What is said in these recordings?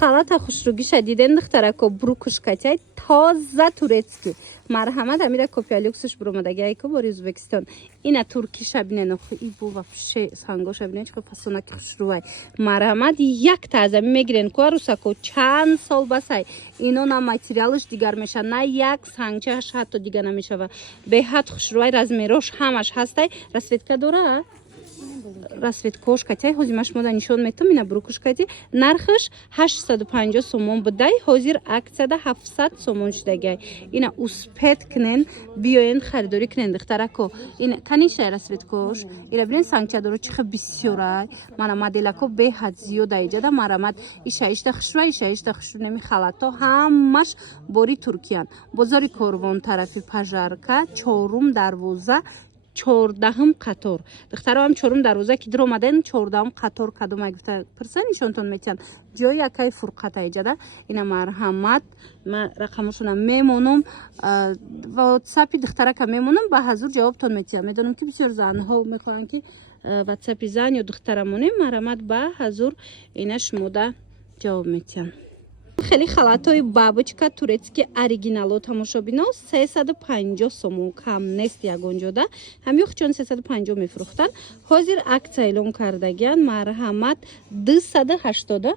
халата хушругиша диден духтарако брукушкачай тоза турецки марҳамат амира копиалюксуш буромадагиай ко бори Узбекистон ина туркиша бинен охи и бу вообще сангоша бинен чо фасонаки хушрувай марҳамат як таза мегирен ко русако чанд сол басай ино на материалш дигар меша на як сангчаш ҳатто дига намешава беҳад хушрувай размерош ҳамаш ҳастай расветка дора расветкош катай ҳозир машмода нишон метам ина брукушкати нархаш 850 сомон будай ҳозир аксияда 700 сомон шудагай ина успет кнен биёен харидорӣ кнен духтарако ина танишай расветкош ира бинен сангчадоро чиха бисёрай мана моделако беҳад зиёда иҷада марамат ишаишта хушра ишаишта хушру неми халато ҳамаш бори туркиян бозори корвон тарафи пажарка чорум дарвоза 14 қатор духтароам чорум дарвоза ки дир омадан 14 қатор кадомай гуфта пирсан нишонтон метиан ҷои якай фурқата иҷада ина марҳамат ма рақамошона мемонам ватсапи духтарака мемонам ба ҳазур ҷавобтон метиям медонам ки бисёр занҳо мехоҳанд ки ватсапи зан ё духтарамонем марҳамат ба ҳазур ина шумода ҷавоб метиям خیلی خلاتای بابچکا تورецки оригинало тамошобино 350 сомон кам нест ягонҷода ҳамин хучон 350 мефурӯхтан ҳозир аксия эълон кардагиан марҳамат 280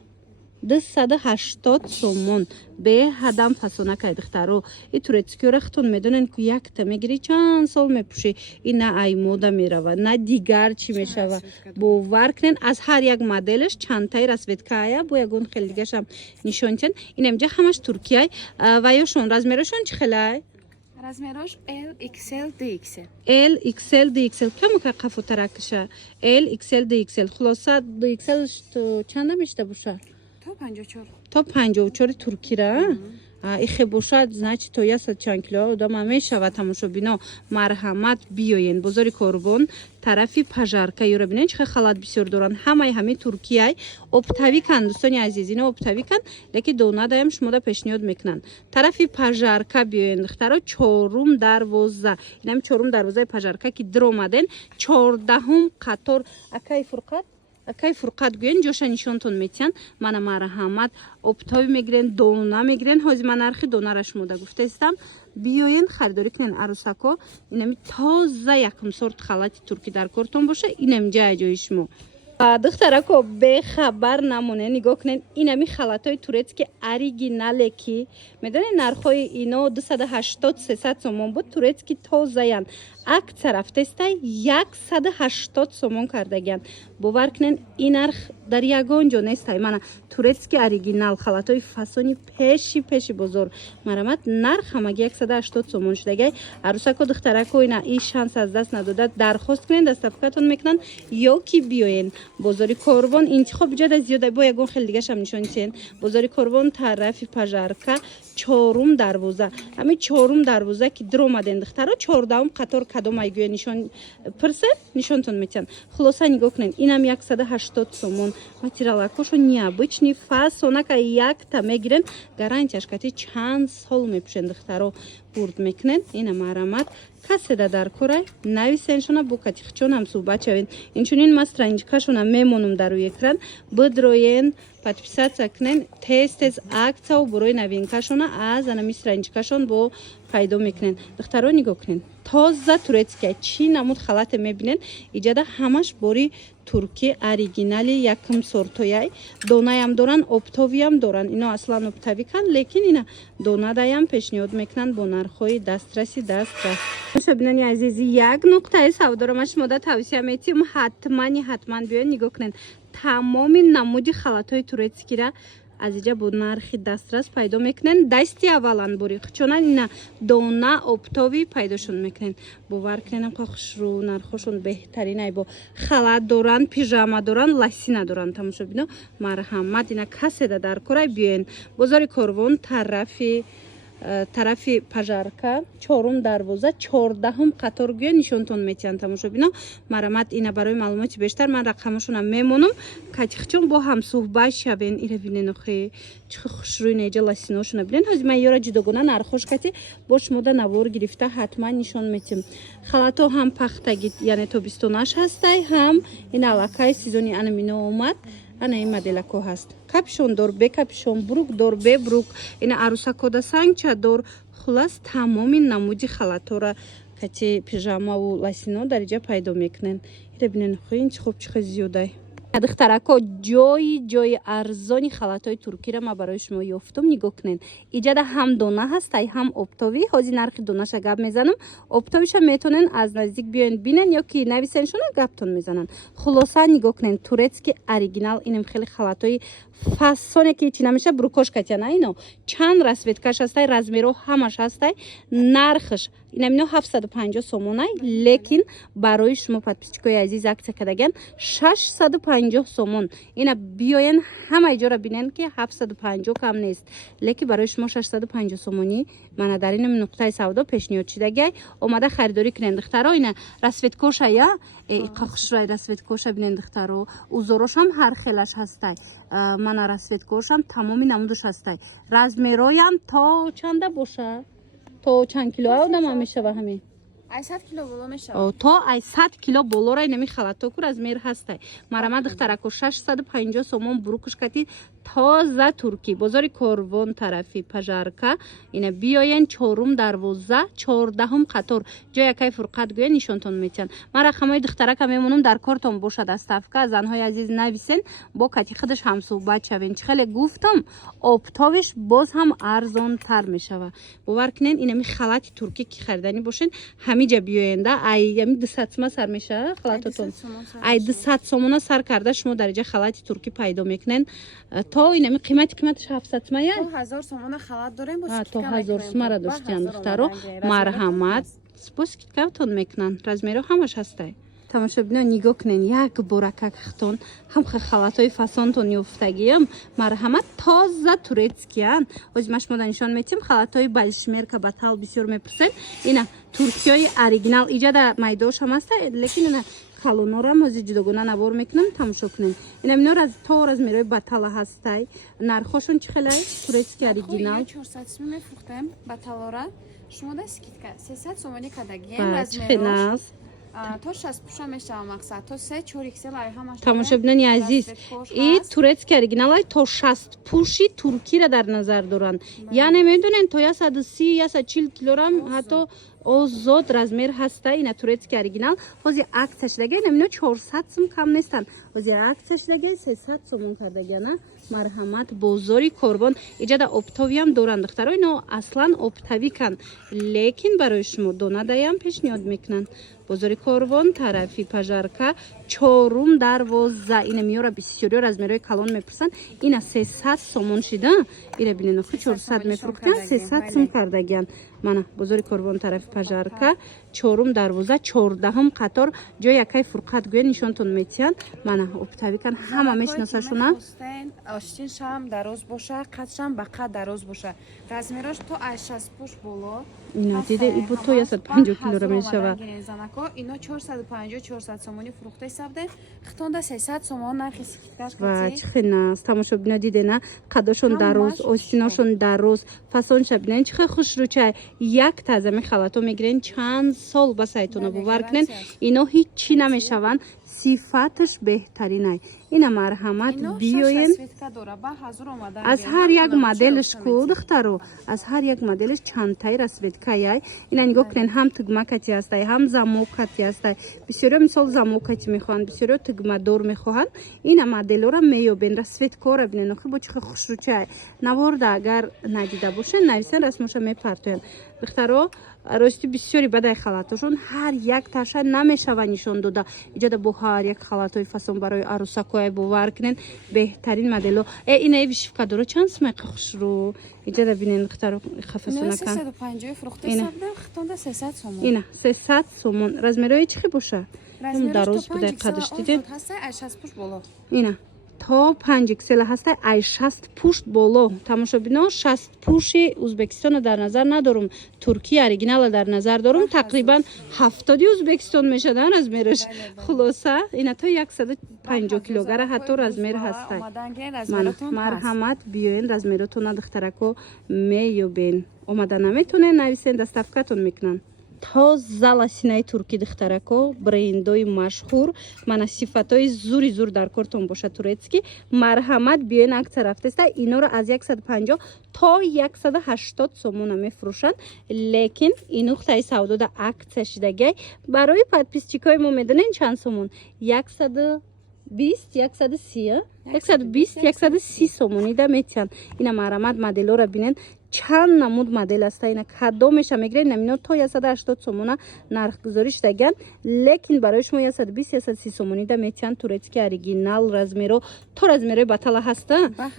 сомон беҳадам фасонакай духтаро и турецкиёра хутон медонен ки якта мегири чанд сол мепӯши и на ай мода мерава на дигар чӣ мешава бовар кунен аз ҳар як моделаш чандтаи расветкая бо ягон хеле дигашам нишонтен инамҷа ҳамаш туркияй ва ёшон размерашон чӣ хелай размерош L, XL, DXL. L, XL, DXL. Кому ка қафотаракша? L, XL, DXL. Хулоса DXL чанда мешта буша? То 54. То 54 туркира? ихе бошад, значит, то ясад чанд кило одама мешава тамошобино марҳамат биёен бозори корбон тарафи пажарка ёра бинен чихе халат бисёр доран ҳамаи ҳамин туркияй оптавикан дӯстони азиз ина оптавикан леки донадаям шумода пешниҳод мекунанд тарафи пажарка биёен духтаро чорум дарвоза инам чорум дарвозаи пажарка ки дир омаден 14 қатор акай фурқат гӯен ҷоша нишонтон метиҳан мана марҳамат оптови мегирен дона мегирен ҳозир ман нархи донара шумода гуфтаистам биёен харидорӣ кунен арӯсако инами тоза якум сорт халати туркӣ дар кортон боша инам ҷай ҷои шумо духтарако бехабар намонен нигоҳ кунен инами халатои турецки оригинале ки медонед нархҳои ино 280-300 сомон буд турецки тозаян акция рафтестай 180 сомон кардагиян бовар кунен ин нарх дар ягон ҷо нестай мана турецки оригинал халатои фасони пеши бозор марамат нарх ҳамаги 180 сомон шудагай арӯсако духтарако ина и шанс аз даст надода дархост кунен дастафкатон мекунанд ё ки биёен бозори корвон интихоб ҷада зиёда бо ягон хеле дигашам нишонитен бозори корвон тарафи пажарка чорум дарвоза ҳамин чорум дарвоза ки дир омаден духтаро 14 қатор кадомай гӯя нишон пирсен нишонтон метиҳанд хулоса нигоҳ кунен инам 180 сомон материалакошо необычни фасонака якта мегирен гарантияш кати чанд сол мепӯшен духтаро бурд мекунен ина марамат каседа дар корай нависеншона бо кати хичонам суҳбат шавен инчунин ма страничкашона мемонам дар рӯи экран бидроен подписатсия кунен тез аксияу борои новинкашона аз анами страничкашон бо пайдо мекунен духтаро нигоҳ кунен тоза турецкия чӣ намуд халате мебинен иҷада ҳамаш бори турки оригинали якум сортояй донаям доран оптовиям доран ино аслан оптавикан лекин ина донадаям пешниҳод мекунанд бо нархҳои дастраси мешобинани азизи як нуқтаи савдоро ма шумода тавсия метиҳам ҳатман биёед нигоҳ кунед тамоми намуди халатҳои турецкира аз иҷа бо нархи дастрас пайдо мекунен дасти аввалан бори хучонан ина дона оптови пайдошон мекунен бовар кунен хушру нархошон беҳтаринай бо халат доран пижама доран ласина доран тамошобино марҳамат ина каседа дар корай биёен бозори корвон тарафи пажарка чорум дарвоза 14 қатор гӯя нишонтон метиҳанд тамошобино марамат ина барои маълумоти бештар ман рақамошонам мемонам катихчон бо ҳам суҳбат шавен ира бинен охе чихи хушрӯи неҷа ласиношона бинен ҳозир ман ёра ҷудогона нархош кати бо шумода навор гирифта ҳатман нишон метиҳам халато ҳам пахтаги яъне тобистонаш ҳастай ҳам ин аллакай сезони анамино омад ана ин моделако ҳаст. Капшон дор, бе капшон, брук дор, бе брук. Ина арусакода сангча дор. Хулас тамоми намуди халатора кати пижамаву ласино дар инҷа пайдо мекунен. Ира бинен хӯин чӣ хуб чӣ хел зиёдай. Духтарако ҷои арзони халатҳои туркиро ма барои шумо ёфтум. Нигоҳ кунен. Иҷада ҳам дона ҳастай, ҳам оптовӣ. Ҳозир нархи донаша гап мезанам. Оптовиша метонен аз наздик биёен бинен ё ки нависен шуна гаптон мезанан. Хулоса нигоҳ кунен. Турецки оригинал инем хеле халатҳои фасоне ки чӣ намеша брукошкатяна ино. Чанд расветкаш ҳастай, размеро ҳамаш ҳастай. Нархш инамино 750 сомонай, лекин барои шумо подписчикои азиз аксия кардаган 650 сомон. Ина биёен ҳамаи ҷора бинен ки 750 кам нест. Лекин барои шумо 650 сомонӣ мана дар ин нуқтаи савдо пешниҳод шидагай омада харидорӣ кунен. Духтаро ина расветкоша я қахшрай расветкоша бинен духтаро. Узорошам ҳар хелаш ҳастай. Мана расветкошам тамоми намудуш ҳастай. Размероям то чанда боша? То чанд кило одам мешава ҳамин? 100 кило боло мешава. То 100 кило болора инами халатоку размер ҳастай. Марама духтарако 650 сомон бурукушкати тоза турки. Бозори Корвон тарафи Пажарка. Ина биёен 4 дарвоза 14 қатор. Ҷо якай фурқат гӯя нишонтон метиҳан. Ман рақамҳои духтарака мемонам дар кортон боша доставка. Занҳои азиз нависен бо кати худаш ҳамсӯҳбат шавен. Чӣ хеле гуфтам оптовиш боз ҳам арзонтар мешава. Бовар кунен инами халати турки ки харидани бошен ҳамиҷа биёенда ай ями 200 сома сар меша халатотон. Ай 200 сомона сар карда шумо дар инҷа халати турки пайдо мекунен. То инами қиматиш 700 сома я? То 1000 сомона халат дорем бо скидка. То 1000 сома ра доштиян духтаро. Марҳамат. Бо скидкатон мекунан. Размеро ҳамаш ҳастай. тамошобино нигоҳ кунен як боракак хитон ҳам халатҳои фасонтон ёфтагиям марҳамат тоза турецкиян. Ҳозир ма шумо нишон метиҳам халатҳои балшмерка батал бисёр мепурсен. Ина туркиёи оригинал иҷада майдошам ҳаста, лекин ина халонорам ҳозир ҷудогона навор мекунам. Тамошо кунен. Ина мино то размерои батала ҳастай. Нархошон чӣ хелай? Турецки оригинал 400 сом мефурӯхтем баталора. Шумо да скидка 300 сомони кадагием размерош. То 60 пуша мешава мақсад. То 3-4 XL ай ҳамаш. Тамошобинони азиз, и турецки оригиналай то 60 пуши туркира дар назар доранд. Яъне медонен то 130-140 килограмм ҳатто озод размер ҳаста. Ина турецки оригинал. Ҳозир аксия шидагай намино 400 сом кам нестан. Ҳозир аксия шидагай 300 сомон кардагана. Марҳамат бозори Корвон. Иҷада оптовиам доранд духтаро. Ино аслан оптави кан. Лекин барои шумо донадаям пешниҳод мекунанд. Бозори Корвон тарафи Пажарка 4 дарвоза. Ина миёра бисёриё размерои калон мепурсанд. Ина 300 сомон шида. Ира бинен 400 мефурӯхтан 300 сом кардагиан. Мана бозори Корвон тарафи Пажарка 4 дарвоза 14 қатор. Ҷо якай фурқат гӯя нишонтон метиҳанд. Мана оптави кан ҳама мешинасашуна. Остин шам дароз боша, қадшам ба қад дароз боша. Размерош то 60 пуш боло. Ина диде ибо то 150 кило мешава. Ино 450-400 сомони фурӯхта савде. Хитонда 300 сомон нархи скидкаш ва чӣ хеле тамошобино дидена қадошон дароз, остиношон дароз, фасонша бинен чӣ хеле хушрӯчай. Як тазами халато мегирен чанд сол ба сайтона бовар кунен. Ино ҳеҷ чӣ намешаванд. Сифаташ беҳтаринай. Ина марҳамат биёен аз ҳар як моделш ку духтаро аз ҳар як моделш чандтаи расветкаяй. Ина нигоҳ кунен ҳам тугмакати ҳастай ҳам замокати ҳастай. Бисёриё мисол замокати мехоҳанд, бисёриё тугмадор мехоҳанд. Ина моделора меёбен расветкора бинен охи бо чӣ хел хушрӯчай. Наворда агар надида бошен нависен расмоша мепартоянд. Духтаро рости бисёри бадай халатошон ҳар як таша намешава нишон дода. Иҷода бо ҳар як халатҳои фасон барои арусакоя бовар кунен беҳтарин модело. Ина вишивка доро чанд сумай хушрӯ. Иҷода бинен духтаро хафасонакан. 350 фурӯхта савда хитонда 300 сомон. Ина 300 сомон. Размерои чӣ боша? Размерош будай қадаш дидед. ҳастай ай 60 пуш боло. Ина то 5 XL ҳастай ай 60 пушт боло. Тамошобино 60 пуши Ӯзбекистоно дар назар надорум. Туркия оригинала дар назар дорум. Тақрибан 70 Ӯзбекистон мешадан размераш. Хулоса ина то 150 килогара ҳатто размер ҳастай. Марҳамат биёен размеротона духтарако меёбен. Омада наметонен нависен доставкатон мекунан. то зала синаи туркӣ духтарако брендои машҳур мана сифатои зури зур дар кортон боша турецкӣ марҳамат биёин акция рафтеста иноро аз 150 то 180 сомона мефурӯшанд лекин ин нуқтаи савдода акция шидагай барои подписчикои мо медонен чанд сомон 120 сомонида метиҳанд ина марҳамат моделҳоро бинен чанд намуд модел аста ина кадомеша мегирем намино то 180 сомона нарх гузорӣ шудаган лекин барои шумо 120-130 сомонида метиҳанд турецки оригинал размеро то размерои батала ҳаста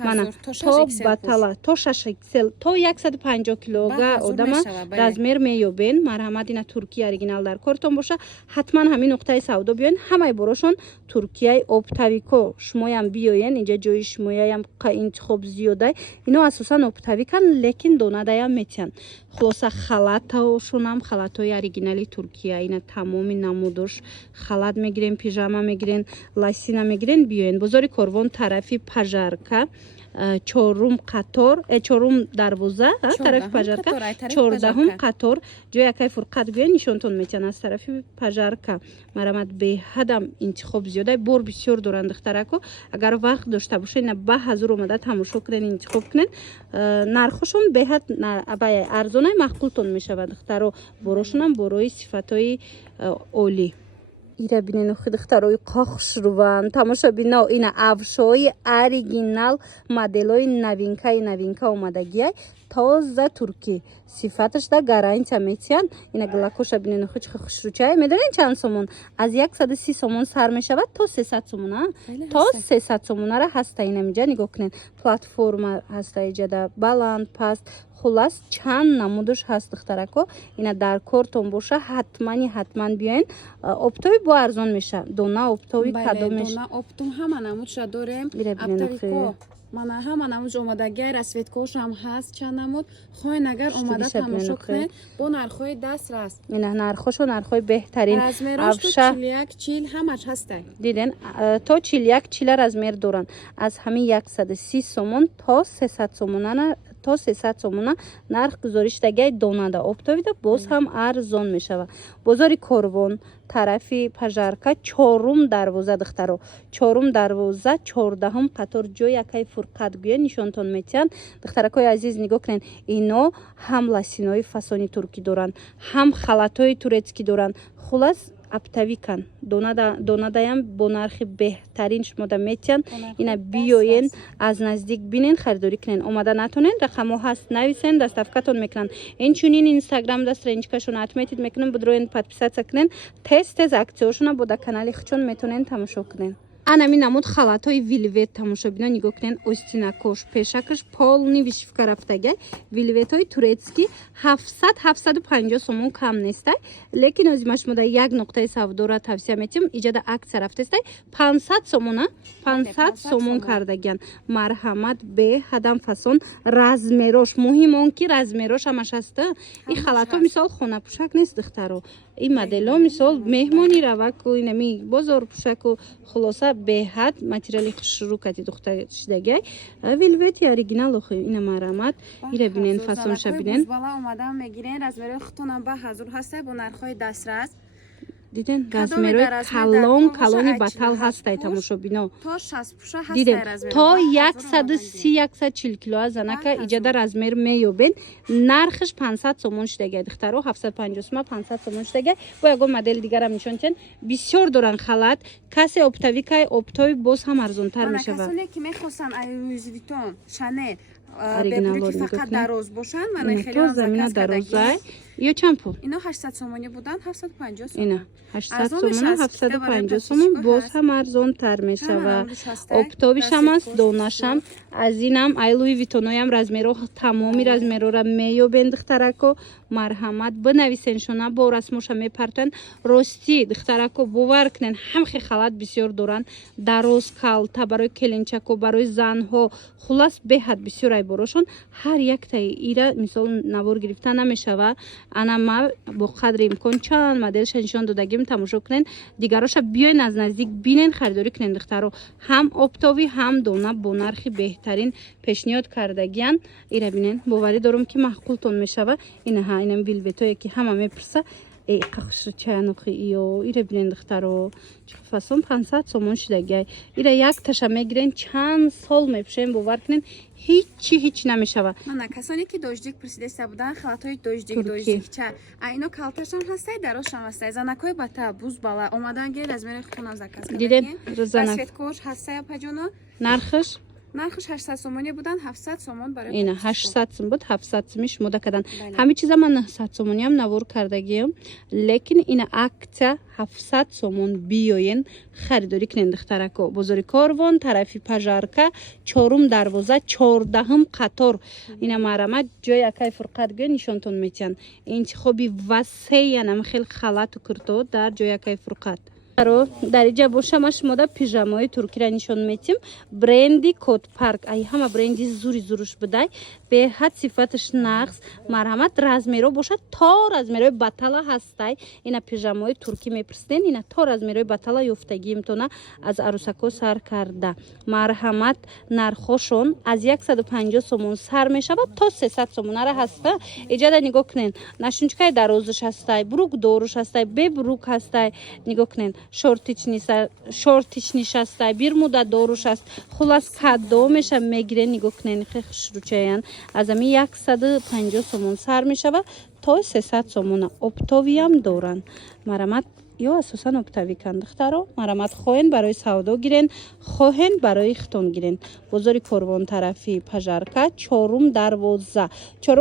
мана то батала то 6 xl то 150 килога одама размер меёбен марҳамат ина турки оригинал дар кортон боша ҳатман ҳамин нуқтаи савдо биёен ҳамаи борошон туркияи оптавико шумоям биёен инҷа ҷои шумояам интихоб зиёда ино асосан оптавикан лекин донадаям метиҳанд хулоса халаташонам халатҳои оригинали туркия ина тамоми намудош халат мегирен пижама мегирен лосина мегирен биёен бозори корвон тарафи пажарка чорум қатор чорум дарвоза тарафи пажарка 14-ум қатор ҷои якай фурқат гӯя нишонтон метиҳанд аз тарафи пажарка марҳамат беҳадам интихоб зиёда бор бисёр доранд духтарако агар вақт дошта бошед ина ба ҳазур омада тамошо кунен интихоб кунен нархошон беҳад арзонай маъқултон мешавад духтаро борошонам борои сифатҳои олӣ ира бинен охи духтарои қохшруван тамошо бино ина авшои оригинал моделҳои новинка омадагиай тоза туркӣ сифаташда гарантия метиҳанд ина глакоша бинен охи чӣ хушрӯчае медонен чанд сомон аз 130 сомон сар мешавад то 300 сомона то 300 сомонара ҳаста ина инҷа нигоҳ кунен платформа ҳаста иҷада баланд паст хулас чанд намудош ҳаст духтарако ина дар кортон боша ҳатман биёен оптови бо арзон меша дона оптови кадомеш дона оптум ҳама намудша дорем аптавико мана ҳама намуд омадагиай расветкош ҳам ҳаст чанд намуд хоҳен агар омада тамошо кунед бо нархҳои дастрас ина нархошо нархҳои беҳтарин размерош то 41-40 ҳамач ҳастай диден то 41-40 размер доранд аз ҳамин 130 сомон то 300 сомонана то 300 сомона нарх гузорӣ шудагиай донада оптовида боз ҳам арзон мешавад бозори корвон тарафи пажарка чорум дарвоза духтаро чорум дарвоза 14-ум қатор ҷо якай фурқат гӯя нишонтон метиҳанд духтаракои азиз нигоҳ кунен ино ҳам лосинои фасони туркӣ доранд ҳам халатҳои турецкӣ доранд хулас аптавикан донадаям бо нархи беҳтарин шумода метиҳанд ина биёен аз наздик бинен харидорӣ кунен омада натонен рақамҳо ҳаст нависен доставкатон мекунанд инчунин инстаграмда страничкашон отметид мекунем будроен подписатсия кунен тез аксияошона бо да канали хучон метонен тамошо кунен анами намуд халатҳои вилвет тамошобино нигоҳ кунен остинакош пешакаш полни вишивка рафтагай вилветҳои турецкӣ 700-750 сомон кам нестай лекин озима шумода як нуқтаи савдора тавсия метиҳам иҷада аксия рафтестай 500 сомона 500 сомон кардагиян марҳамат беҳадам фасон размерош муҳим он ки размерош ҳамаш аста ин халатҳо мисол хонапӯшак нест духтаро ин моделҳо мисол меҳмонӣ раваку инами бозор пӯшаку хулоса беҳад материали хушрӯкати духта шидагай вилвети оригинал охи ина марҳамат ира бинен фасонша бинен бала омада мегирен размерои хутонам ба ҳазур ҳастай бо нархҳои дастрас диден размерои калони батал ҳастай тамошобино диден то 130-140 килоа занака иҷада размер меёбен нархиш 500 сомон шудагай духтаро 750 сомон 500 сомон шудагай бо ягон модели дигарам нишонтен бисёр доранд халат касе оптавикай оптови боз ҳам арзонтар мешавад касоне ки мехостанд Louis Vuitton Chanel оригинал фақат дароз бошанд мана хеле замина дарозай ё чанд пул ино 800 сомони буданд 750 сомон ина 800 сомон 750 сомон боз ҳам арзонтар мешавад оптовишам аст донашам аз инам Louis Vuitton-оям размеро тамоми размерора меёбен духтарако марҳамат бинависеншона бо расмоша мепартанд рости духтарако бовар кунен ҳамхе халат бисёр доранд дароз калта барои келинчако барои занҳо хулас беҳад бисёр айборошон ҳар яктаи ира мисол навор гирифта намешавад ана ма бо қадри имкон чанд моделша нишон додагим тамошо кунен дигароша биёен аз наздик бинен харидорӣ кунен духтаро ҳам оптовӣ ҳам дона бо нархи беҳтарин пешниҳод кардагиян ира бинен боварӣ дорам ки маъқултон мешава инаҳа инам вилветое ки ҳама мепурса ای قخش چانوخی ایو ایره بینن دخترو چه فاصون 500 سومون شدگی ایره یک تاشا میگیرن چند سال میپشن باور کنین هیچ نمیشوه. من کسانی که دوجدیک پرسیدسته بودن خلطای ترکی. دوجدیک چه اینو کالتاشان هستای دراش هم هستای زنکای بتا بوز بالا اومدن گیر از میره خونم زکاس دیدن روزانه رسوت کوش هستای پجونو نرخش 800 سومونی بودن 700 سومون برای اینه 800 سوم بود 700 سومش مده کردن همه چیزا من 900 سومونی هم نوور کردگیم لیکن این اکتا 700 سومون بیاین خریداری کنین دخترکو بزرگ کاروان طرفی پژارکا چهارم دروازه 14 قطار اینا مرامت جای اکای فرقت گه نشانتون میتین این خوبی واسه نم خیلی خلات کرده در جای اکای فرقت در اینجا باشه ما شما دا پیژامای ترکی را نشان میتیم برندی کد پارک ای همه برندی زوریش بدای به حد صفتش نقص مرحمت رزمیرو باشه تا رزمیروی بطلا هستای اینا پیژامای ترکی میپرستین اینا تا رزمیروی بطلا یفتگی میتونه از عروسکو سر کرده مرحمت نرخوشون از 150 سومون سر میشه تا 300 سومون را هسته ایجاد نگاه کنین نشونچکای درازش هستای بروک دورش هستای به بروک هستای نگاه کنین شورتیچ نشسته بیر مدت دوروش است خلاص کدو میشه میگیره نگاه کنین خیلی خشروچه از امی 150 سومون سر میشه و تا 300 سومون اپتاوی هم دورن مرامت یا اساسا اپتاوی کندخترو مرامت خواهین برای سودا گیرین خواهین برای ختون گیرین بزرگ کاروان طرفی پژارکا چهارم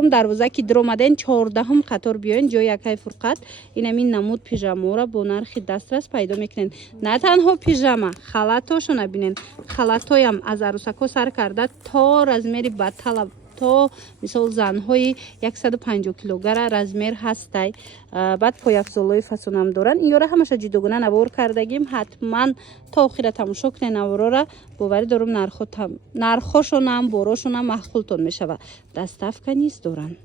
دروازه که در اومدن 14 قطار بیاین جای یکای فرقت این همین نمود پیژاما را با نرخ دسترس پیدا میکنین نه تنها پیژاما خلاتاشو نبینین خلاتای هم از عروسکو سر کرده تا رزمری بطلا تا مثال زنهای 150 کیلوگرم رزمیر هستای بعد پایافزالای فسون هم دارن اینا همش جدوگونه نوار کردگیم حتما تا آخر تماشا کنین نوارا را باوری دارم نرخوشون هم باروشون هم محخولتون میشه و دستافکا نیست دارن